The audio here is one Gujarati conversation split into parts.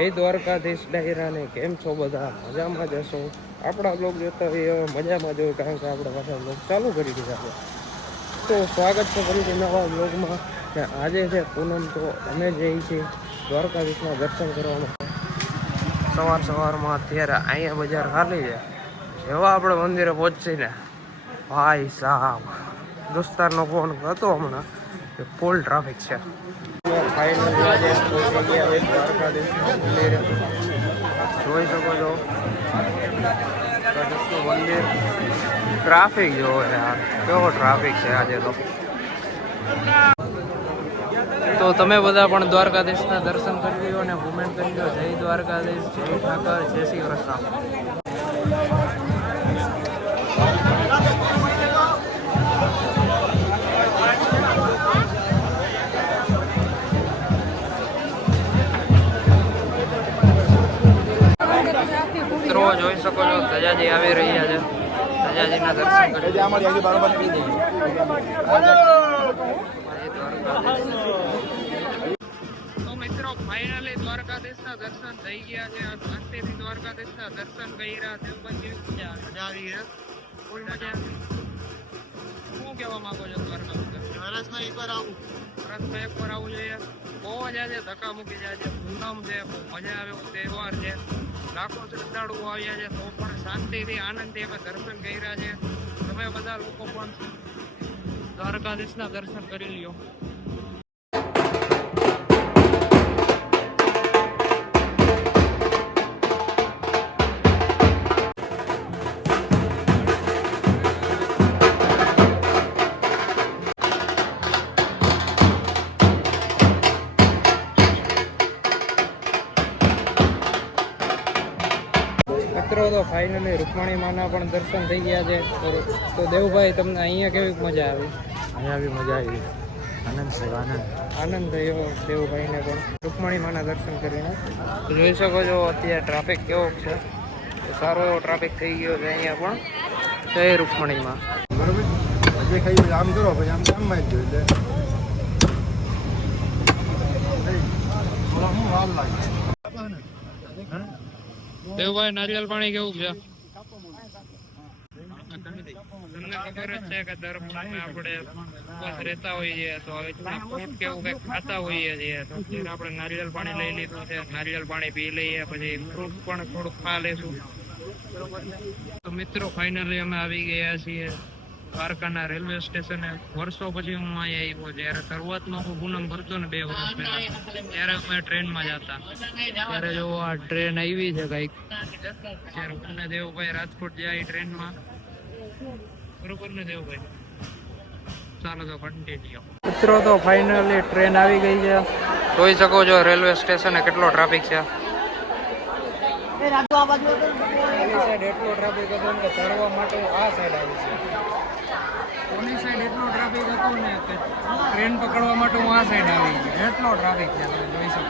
જય દ્વારકાધીશ ડાયરાને, કેમ છો બધા? મજામાં જ હશો? આપણા બ્લોગ જોતા હોય મજામાં જ હોય, કારણ કે આપણે પાછા બ્લોગ ચાલુ કરી દીધા છે. તો સ્વાગત છે ફરીથી નવા બ્લોગમાં ને આજે છે પૂનમ, તો અમે જઈએ છીએ, દ્વારકાધીશના દર્શન કરવાનું. સવાર સવારમાં અત્યારે અહીંયા બજાર ખાલી છે. એવા આપણે મંદિરે પહોંચીને ભાઈ સાહેબ દોસ્તારનો ફોન હતો હમણાં, કે ફૂલ ટ્રાફિક છે. ફાઇનલી મંદિરે જોઈ શકો છો. મંદિર. ટ્રાફિક જોવો યાર કેવો ટ્રાફિક છે આજે તો. તો તમે બધા પણ દ્વારકાધીશના દર્શન કરી લો અને મુમેન્ટ કરી લો જય દ્વારકાધીશ, જય ઠાકર, જય શ્રી કૃષ્ણ. મિત્રો જોઈ શકો છો ધજાજી આવી રહ્યા છે. ધજાજીના દર્શન કરી જય દ્વારકાધીશ. તો મિત્રો ફાઇનલી દ્વારકાધીશના દર્શન થઈ ગયા છે. આ શાંતિથી દ્વારકાધીશના દર્શન કર્યા. તે પછી મજા આવી છે. ફૂલ મજા આવી શું કહેવા માંગો છો દ્વારકાધીશ વરસમાં એકવાર આવું. વર્ષમાં એક વાર આવવું જોઈએ. બહુ જ આજે ધક્કા મૂકી જાય છે. પૂનમ છે બહુ મજા આવે એવો તહેવાર છે. લાખો શ્રદ્ધાળુઓ આવ્યા છે, તો પણ શાંતિથી, આનંદથી અમે દર્શન કર્યા છે. તમે બધા લોકો પણ દ્વારકાધીશના દર્શન કરી લ્યો. મિત્રો તો ફાઇનલી રૂકમણી માના પણ દર્શન થઈ ગયા છે. તો- દેવભાઈ તમને અહીંયા કેવી મજા આવી? અહીંયા બી મજા આવી. આનંદ થયો આનંદ. આનંદ થયો દેવભાઈને પણ. રૂકમણી માના દર્શન કરીને. જોઈ શકો છો અત્યારે ટ્રાફિક કેવો છે. સારો એવો ટ્રાફિક થઈ ગયો છે અહીંયા પણ. જય રૂકમણીમાં બરોબર? પછી ખાઈ આમ કરો પછી આમ આમ જ જોઈ લે હું હાલ લાગે. દેવભાઈ, નારિયેલ પાણી કેવું છે? કે દર આપણે ઉપવાસ રહેતા હોઈએ તો હવે ફ્રૂટ કેવું કઈ ખાતા હોઈએ છીએ તો નારિયેલ પાણી લઈ લીધું છે. નારિયેલ પાણી પી લઈએ, પછી ફ્રૂટ પણ થોડુંક ખા લેશું તો મિત્રો ફાઇનલી અમે આવી ગયા છીએ. દ્વારકાના રેલવે સ્ટેશને વર્ષો પછી હું અહીંયા આવ્યો જ્યારે શરૂઆતમાં હું પૂનમ ભરતો ને બે વર્ષ પહેલા ત્યારે અમે ટ્રેનમાં જતા ત્યારે જો આ ટ્રેન આવી છે કંઈક ત્યારે હું દેવભાઈ રાજકોટ જાય ટ્રેનમાં. બરોબર ને દેવભાઈ? ચાલો તો કન્ટિન્યુ મિત્રો તો ફાઇનલી ટ્રેન આવી ગઈ છે. જોઈ શકો છો રેલવે સ્ટેશને કેટલો ટ્રાફિક છે. એટલો ટ્રાફિક હતો ને ચડવા માટે આ સાઈડ આવી છે. ટ્રાફિક ને ટ્રેન પકડવા માટે હું આ સાઈડ આવી ગયો. એટલો ટ્રાફિક છે જોઈ શકો.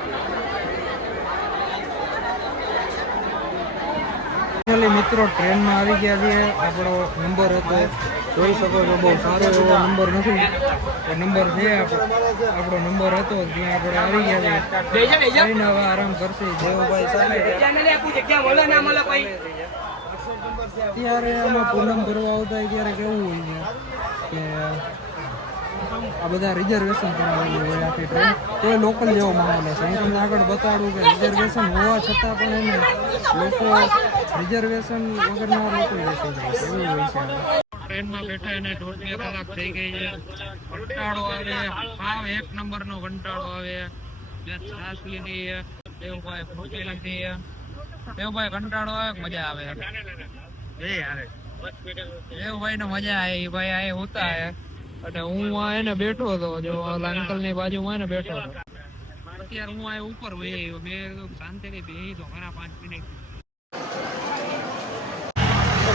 મિત્રો, ટ્રેનમાં આવી ગયા છીએ. આપણો નંબર હતો. જોઈ શકો છો, બહુ સારો એવો નંબર નથી. નંબર છે આપણો નંબર હતો. ત્યાં આપણે આવી ગયા જઈને હવે આરામ કરશે. જેવો સાથે ત્યારે અમે પૂનમ ભરવા આવતા ત્યારે કેવું હોય કે આ બધા રિઝર્વેશન કરાવેલી હોય આખી ટ્રેન તો એ લોકલ જેવો માહોલ હશે. હું તમને આગળ બતાડું કે રિઝર્વેશન હોવા છતાં પણ એને લોકો રિઝર્વેશન વગરના લોકો બેસી જાય છે. એવું હોય છે ટ્રેનમાં બેઠા એને દોઢ બે કલાક થઈ ગઈ છે. કંટાળો આવે. હાવ એક નંબરનો કંટાળો આવે. બે છાસ લીધી છે. દેવભાઈ ભૂકી લીધી છે. દેવભાઈ કંટાળો આવે મજા આવે? એ આવે દેવભાઈ ને મજા આવી. ભાઈ આ હોતા હે. અને હું આ એને બેઠો હતો, જો અંકલની બાજુમાં એને બેઠો હતો. અત્યારે હું આ ઉપર વહી મેં શાંતિથી બેહી તો ઘણા પાંચ મિનિટ.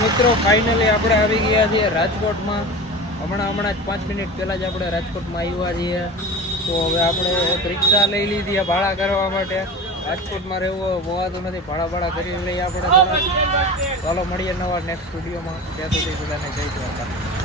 મિત્રો ફાઇનલી આપણે આવી ગયા છીએ રાજકોટમાં. હમણાં હમણાં જ પાંચ મિનિટ પહેલાં જ આપણે રાજકોટમાં આવ્યા છીએ. તો હવે આપણે એક રિક્ષા લઈ લીધી ભાડા કરવા માટે. રાજકોટમાં રહેવું હોવાતું નથી, ભાડા ભાડા કરી લઈએ આપણે ચાલો મળીએ નવા નેક્સ્ટ સ્ટુડિયોમાં ત્યાં સુધી બધાને જય દ્વારકા.